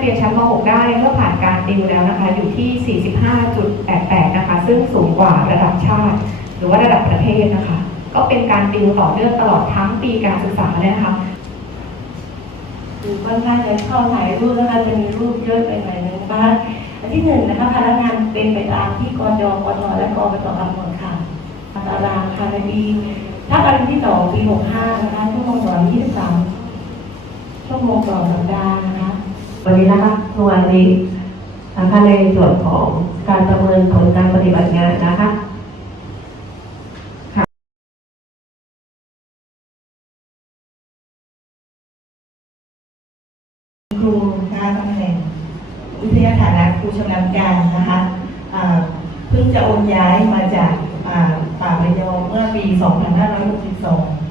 เรียนชั้นม .6 ได้เมื่อผ่านการติวแล้วนะคะ อยู่ที่ 45.88 นะคะ ซึ่งสูงกว่าระดับชาติ หรือว่าระดับประเทศนะคะ ก็เป็นการติวต่อเนื่องตลอดทั้งปีการศึกษาเลยนะคะคือค่อนข้างจะเข้าถ่ายรูปนะคะจะมีรูปเยอะไปหน่อยนึงนะคะอันที่หนึ่งนะคะพนักงานเป็นไปตามที่กจกทและกปตกำหนดค่ะตารางค่ะในปีถ้าการณีที่สองปีหกห้านะคะชั่วโมงสอนยี่สิบสามชั่วโมงต่อสัปดาห์นะคะ วันนี้นะคะเมื่อวานนี้นะคะในส่วนของการประเมินผลการปฏิบัติงานนะคะครูนะคะตำแหน่งวิทยาฐานะครูชำนาญการนะคะเพิ่งจะโอนย้ายมาจากอ่าป่าระยองเมื่อปี 2562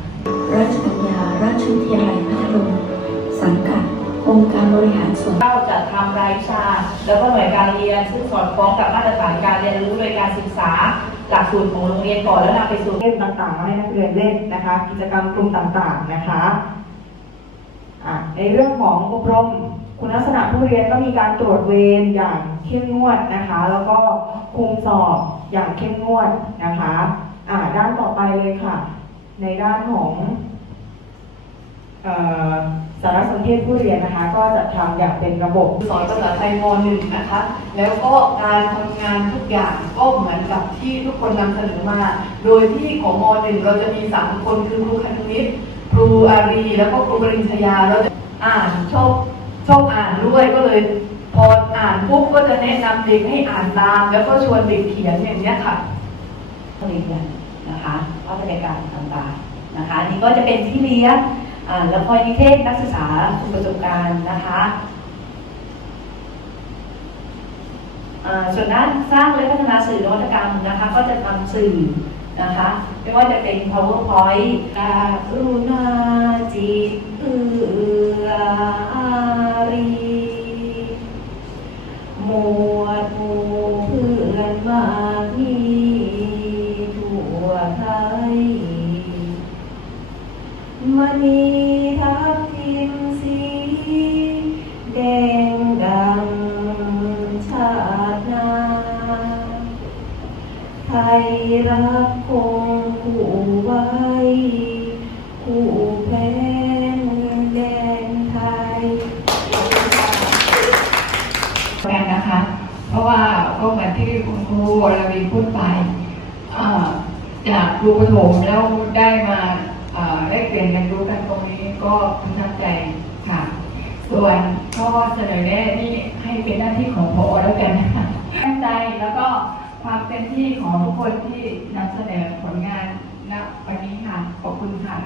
องค์การบริหารส่วนเราจะทำรายวิชา แล้วก็หน่วยการเรียนซึ่งสอดคล้องกับมาตรฐานการเรียนรู้โดยการศึกษาหลักสูตรของโรงเรียนก่อนแล้วนำไปสู่เล่นต่างๆมาให้นักเรียนเล่นนะคะ กิจกรรมกลุ่มต่างๆนะคะในเรื่องของอบรมคุณลักษณะผู้เรียนก็มีการตรวจเวรอย่างเข้มงวดนะคะ แล้วก็คุมสอบอย่างเข้มงวดนะคะ ด้านต่อไปเลยค่ะ ในด้านของ สารสนเทศผู้เรียนนะคะ ก็จะทำอย่างเป็นระบบสอนภาษาไทยม .1 นะคะ แล้วก็การทำงานทุกอย่างก็เหมือนกับที่ทุกคนนำเสนอมา โดยที่ของม .1 เราจะมีสามคนคือครูคณิตครูอารี แล้วก็ครูปริญชยาเราจะอ่านชอบชอบอ่านด้วยก็เลยพออ่านปุ๊บก็จะแนะนำเด็กให้อ่านตาม แล้วก็ชวนเด็กเขียนอย่างเนี้ยค่ะ เรียนนะคะว่าบรรยากาศต่างๆนะคะอันนี่ก็จะเป็นที่เลี้ยง ล้วพอยนิเทศนักศึกษาคุณประสบการณ์นะคะส่วนด้านสร้างและพัฒนาสื่อนวัตกรรมนะคะ ก็จะทำสื่อนะคะ ไม่ว่าจะเป็น powerpoint กรุณาจิตเอืออารีหมวดหมู่เพื่อนมา มณีทับทิมสีแดงดังชาตินาไทยรักคงคู่ไว้ คู่แผ่นแดนไทยกันนะคะ เพราะว่าก็เหมือนที่คุณครูวรวีพูดไปอ่าจากครูประถมแล้วได้มา ได้เปลี่ยนเรียนรู้กันตรงนี้ก็ประทัใจค่ะ ส่วนข้อเสนอแนะนี่ให้เป็นหน้าที่ของพอแล้วกันตั้งใจแล้วก็ความเต็มที่ของทุกคนที่นำเสนอผลงานณวันนี้ค่ะ ขอบคุณค่ะ